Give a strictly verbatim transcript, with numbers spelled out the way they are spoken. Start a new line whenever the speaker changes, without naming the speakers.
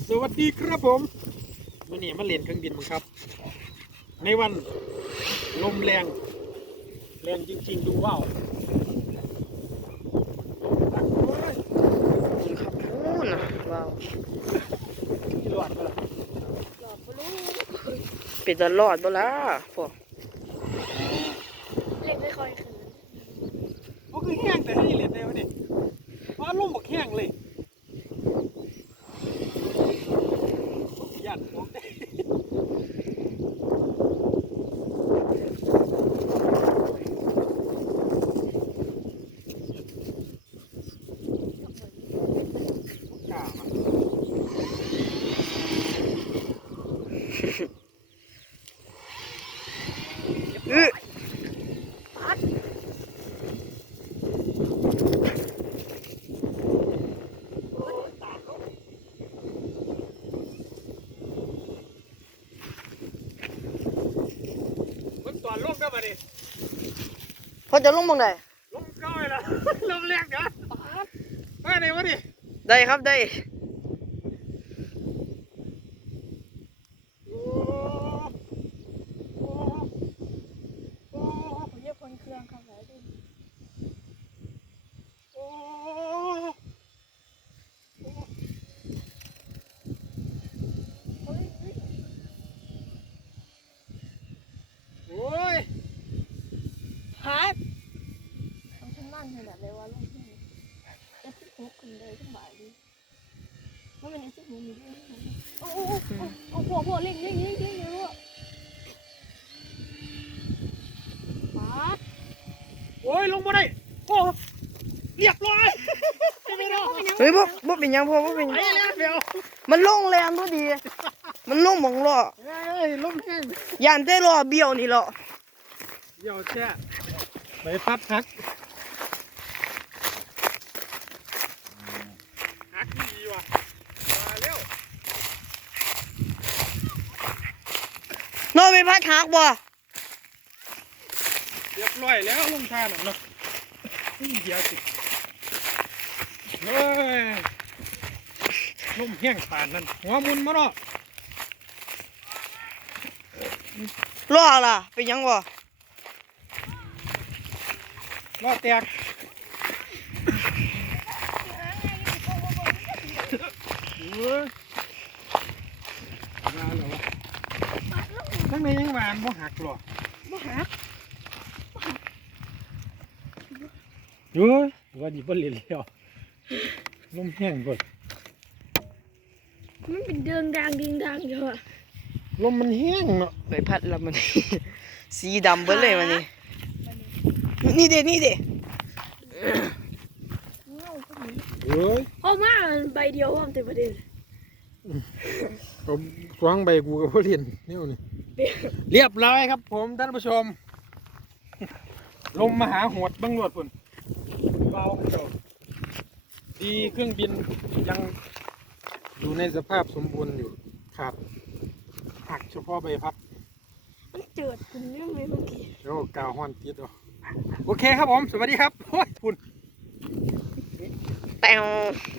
สวัสดีครับผมวันนี้มาเล่นเครื่องบินมั้งครับ ในวันลมแรงแรงจริงๆดูว้าว
คุณครับพูนนะว้าว
ที่รอดก็แล้ว
หลอดบลู
เป็นตลอดบ่ล่ะพวก
เล่นไม่ค่อยขืน
ก็คือแห้งแต่ให้เล่นได้วะนี่เพราะลมบอกแห้งเลยยันมองได้กล้ามา
อื้อ
ปัด
มันตอนลมก็มาดิ
พอจะลงบังได
ลมก้อยละ ลมแรงเดี๋ยวไปไหนวะดิ
ได้ครับได้
โอ้โอ้โอ้
ผมเรียกคนเครื่องครับแล้วดิ
โอ้โอ้
เฮ้ยเฮ้ย
โอ้ย
พัดต้องทำนั่นขนาดเลยว่าลูกพี่เอฟสิบหกคนเลยสบายดีว่ามันเอฟสิบหกมีด้วยโอ้โอ้โอ้โอ้พวกพวกเล่นเล่นเล่นเล่นเยอะปัด
โอ้ยลงมาได้โอ้เรียบร้อยไม่ได้
เฮ้ยบ่บ่เป็นหยังพ่อบ่เป็นห
ไป
ยัง
แล้วเดี๋ยว
มันลงแรงพอดี มันลงหมองล้อ
เฮ้ยลมแห้ง
ย่านแต่ล้อเบี้ยวนี่ล้อ
เดี๋ยวแช่ใบพัดหักหักดีว่ะมาเร็ว
น้อยไปพัดหักบ่
เรียบร้อยแล้วลงทานเนาะนี่เดียวสิเฮ้ยลมแห้งป่านนั้นหัวมุนมาเนาะ
ล้อล่ะเป็นหยังบ่
รอดแตกเฮ้ยมาแล้ววะทั้งในยังหวานบ่หักหรอ
มาหา
เฮ้ยว่าหยิบบ่เล่นแล้วลมแห้งกด
มันเป็นเดินดังดิงดังอยู่อะ
ลมมันแห้งเนาะ
ใบพัดแล้วมัน สีดำเบิดเลยวันนี้นี่เด้นี่เด้
เงาพวกนี้
เฮ้ย
เอามาใบเดียวว่ามันเต็มประเด็น
ผมสวางใบกูกับพ่อเรียนนี่นี่เรียบร้อยครับผมท่านผู้ชม ลมมหาโหดบังหลวดปุ่นเบาเดียวดีเครื่องบินยังอยู่ในสภาพสมบูรณ์อยู่ขาดหักเฉพาะใบพัด
มันเจิดคุณเรื่องไหมเมื่อกี้
แล้วกาวห้อนติดเอาโอเคครับผม สวัสดีครับโอ้ยคุณ
แปว